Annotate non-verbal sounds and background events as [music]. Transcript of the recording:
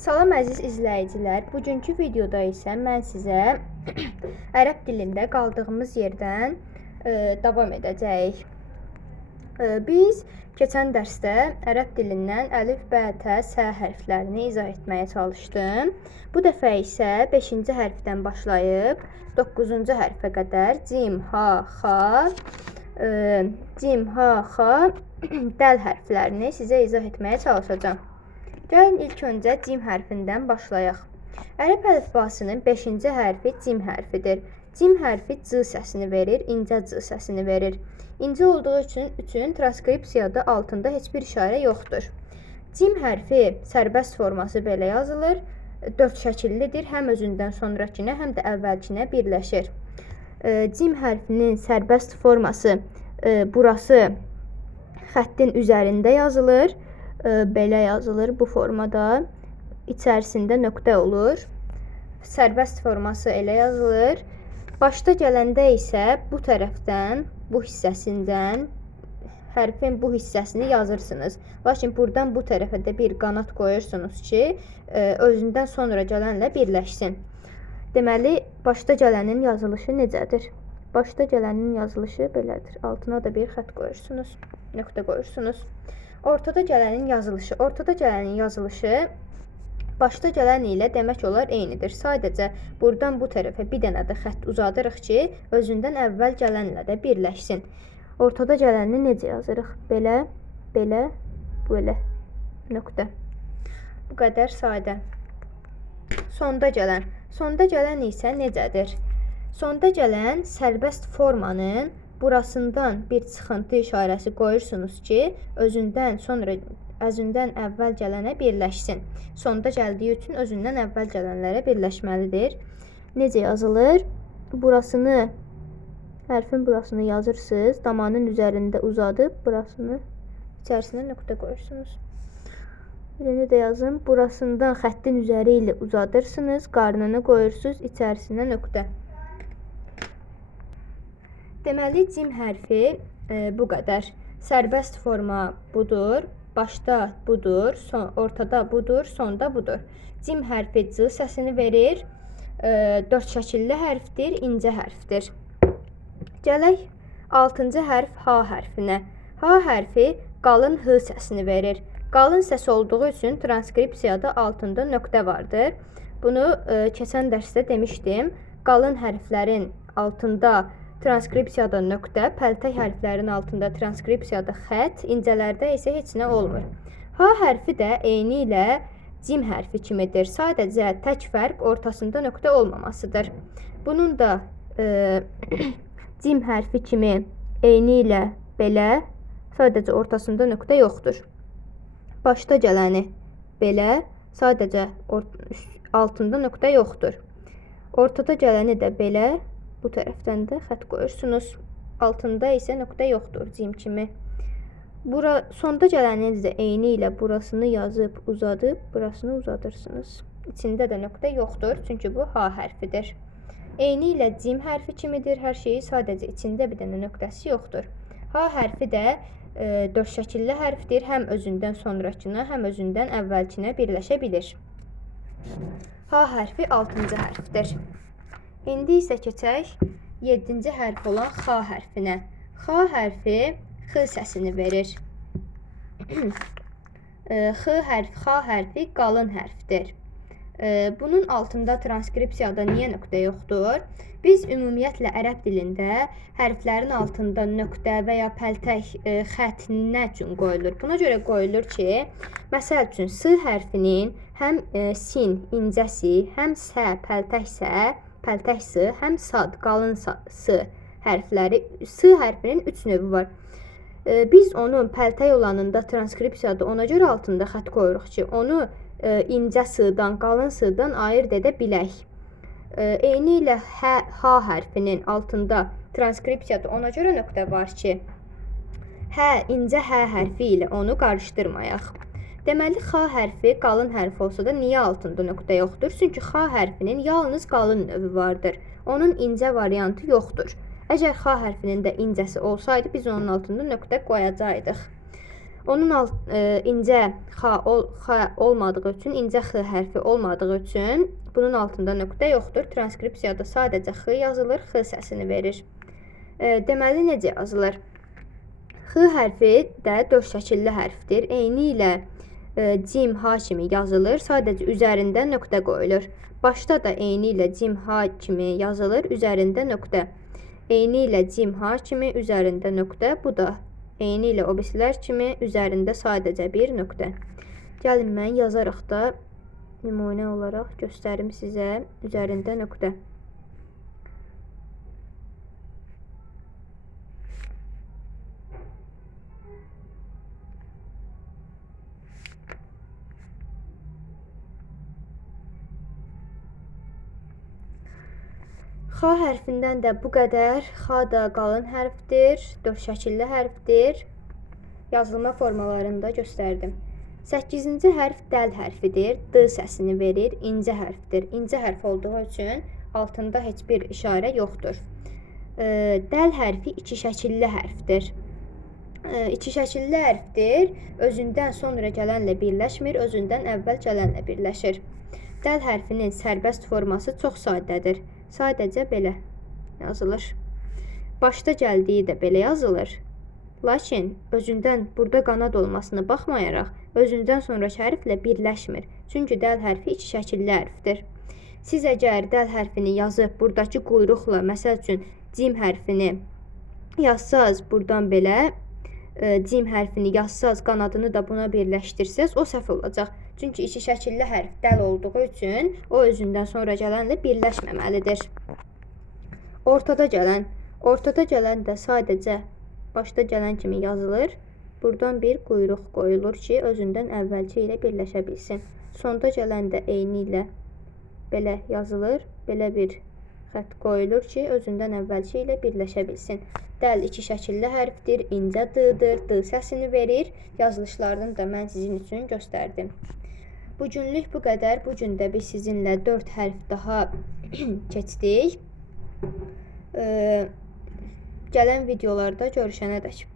Salam əziz izləyicilər. Bugünkü videoda isə mən sizə [clears throat] ərəb dilində qaldığımız yerdən e, davam edəcəyik. E, biz keçən dərsdə ərəb dilindən əlif, bə, tə, sə hərflərini izah etməyə çalışdım. Bu dəfə isə 5-ci hərfdən başlayıb 9-cu hərfə qədər cim, ha, xa, e, cim, ha, xa [clears throat] dəl hərflərini sizə izah etməyə çalışacağam. Gəlin ilk öncə cim hərfindən başlayaq. Ərəb əlifbasının 5-ci hərfi cim hərfidir. Cim hərfi c səsini verir, incə c səsini verir. İncə olduğu üçün üçün transkripsiyada altında heç bir işarə yoxdur. Cim hərfi sərbəst forması belə yazılır. 4 şəkillidir. Həm özündən sonrakına, həm də əvvəlkinə birləşir. E, Cim hərfinin sərbəst forması e, burası xəttin üzərində yazılır belə yazılır bu formada. İçərisində nöqtə olur. Sərbəst forması elə yazılır. Başda gələndə isə bu tərəfdən, bu hissəsindən hərfin bu hissəsini yazırsınız. Lakin burdan bu tərəfə də bir qanat qoyursunuz ki, özündən sonra gələnlə birləşsin. Deməli, başda gələnin yazılışı necədir? Başda gələnin yazılışı belədir. Altına da bir xətt qoyursunuz, nöqtə qoyursunuz. Ortada gələnin yazılışı. Ortada gələnin yazılışı başda gələn ilə demək olar eynidir. Sadəcə burdan bu tərəfə bir dənə də xətt uzadırıq ki, özündən əvvəl gələnlə də birləşsin. Ortada gələni necə yazırıq? Belə, belə, belə. Nöqtə. Bu qədər sadə. Sonda gələn. Sonda gələn isə necədir? Sonda gələn sərbəst formanın burasından bir çıxıntı işarəsi qoyursunuz ki, özündən sonra özündən əvvəl gələnə birləşsin. Sonda gəldiyi üçün özündən əvvəl gələnlərə birləşməlidir. Necə yazılır? Burasını hərfin burasını yazırsınız, damanın üzərində uzadıb burasını içərisinə nöqtə qoyursunuz. Birini də yazın. Burasından xəttin üzəri ilə uzadırsınız, qarnını qoyursunuz, içərisinə nöqtə. Deməli, cim hərfi e, bu qədər. Sərbəst forma budur, başda budur, son, ortada budur, sonda budur. Cim hərfi c səsini verir. E, dörd şəkilli hərfdir, incə hərfdir. Gələk 6-cı hərf H hərfinə. H hərfi qalın h səsini verir. Qalın səs olduğu üçün transkripsiyada altında nöqtə vardır. Bunu e, keçən dərsdə demişdim. Qalın hərflərin altında transkripsiyada nöqtə, pəltək hərflərin altında transkripsiyada xətt, incələrdə isə heç nə olmur. H hərfi də eyni ilə cim hərfi kimidir. Sadəcə tək fərq ortasında nöqtə olmamasıdır. Bunun da e, [clears throat] cim hərfi kimi eyni ilə belə, sadəcə ortasında nöqtə yoxdur. Başda gələni belə, sadəcə altında nöqtə yoxdur. Ortada gələni də belə, bu tərəfdən də xətt qoyursunuz. Altında isə nöqtə yoxdur cim kimi. Bura sonda gələniz də eyni ilə burasını yazıb uzadıb burasını uzadırsınız. İçində də nöqtə yoxdur, çünki bu H hərfidir. Eyni ilə cim hərfi kimidir. Hər şeyi sadəcə içində bir dənə nöqtəsi yoxdur. H hərfi də e, dörd şəkilli hərfdir. Həm özündən sonrakına, həm özündən əvvəlkinə birləşə bilir. H hərfi 6-cı hərfdir. İndi isə keçək 7-ci hərf olan X hərfinə. X hərfi X səsini verir. [clears throat] X hərfi, X hərfi qalın hərfdir. Bunun altında transkripsiyada niyə nöqtə yoxdur? Biz ümumiyyətlə ərəb dilində hərflərin altında nöqtə və ya pəltək ə, xətt nə üçün qoyulur? Buna görə qoyulur ki, məsəl üçün s hərfinin həm sin incəsi, həm sə pəltəksə pəltək s, həm sad, qalın s hərfləri, s hərfinin 3 növü var. E, biz onun pəltək olanında transkripsiyada ona görə altında xətt qoyuruq ki, onu e, incə s-dan, qalın s-dan ayırd edə bilək. E, eyni ilə hə, h hərfinin altında transkripsiyada ona görə nöqtə var ki, hə, incə hə hərfi ilə onu qarışdırmayaq. Deməli X hərfi qalın hərf olsa da niyə altında nöqtə yoxdur? Çünki X hərfinin yalnız qalın növü vardır. Onun incə variantı yoxdur. Əgər X hərfinin də incəsi olsaydı biz onun altında nöqtə qoyacaqdıq. Onun alt, e, incə x ol, x olmadığı üçün, incə x hərfi olmadığı üçün bunun altında nöqtə yoxdur. Transkripsiyada sadəcə x yazılır, x səsini verir. E, deməli necə yazılır? X hərfi də dörd şəkilli hərfdir. Eyni ilə cim H kimi yazılır. Sadəcə üzərində nöqtə qoyulur. Başda da eyni ilə cim H kimi yazılır, üzərində nöqtə. Eyni ilə cim H kimi üzərində nöqtə. Bu da eyni ilə o birisilər kimi üzərində sadəcə bir nöqtə. Gəlin mən yazaraq da nümunə olaraq göstərim sizə üzərində nöqtə. X hərfindən də bu qədər. X da qalın hərfdir, dörd şəkilli hərfdir. Yazılma formalarını da göstərdim. 8-ci hərf dəl hərfidir. D səsini verir. İncə hərfdir. İncə hərf olduğu üçün altında heç bir işarə yoxdur. E, Dəl hərfi iki şəkilli hərfdir. E, İki şəkilli hərfdir. Özündən sonra gələnlə birləşmir, özündən əvvəl gələnlə birləşir. Dəl hərfinin sərbəst forması çox sadədir. Sadəcə belə yazılır. Başda gəldiyi də belə yazılır. Lakin özündən burada qanad olmasına baxmayaraq, özündən sonrakı hərflə birləşmir. Çünki dəl hərfi iki şəkilli hərfdir. Siz əgər dəl hərfini yazıb burdakı quyruqla, məsəl üçün cim hərfini yazsaz burdan belə e, cim hərfini yazsaz, qanadını da buna birləşdirsəz, o səhv olacaq. Çünki iki şəkilli hərf dəl olduğu üçün o özündən sonra gələnlə birləşməməlidir. Ortada gələn, ortada gələn də sadəcə başda gələn kimi yazılır. Buradan bir quyruq qoyulur ki, özündən əvvəlki ilə birləşə bilsin. Sonda gələn də eyni ilə belə yazılır. Belə bir xətt qoyulur ki, özündən əvvəlki ilə birləşə bilsin. Dəl iki şəkilli hərfdir, incə d-dır, d səsini verir. Yazılışlarını da mən sizin üçün göstərdim. Bu günlük bu qədər. Bu gün də biz sizinlə 4 hərf daha [clears throat] keçdik. Ee, gələn videolarda görüşənədək.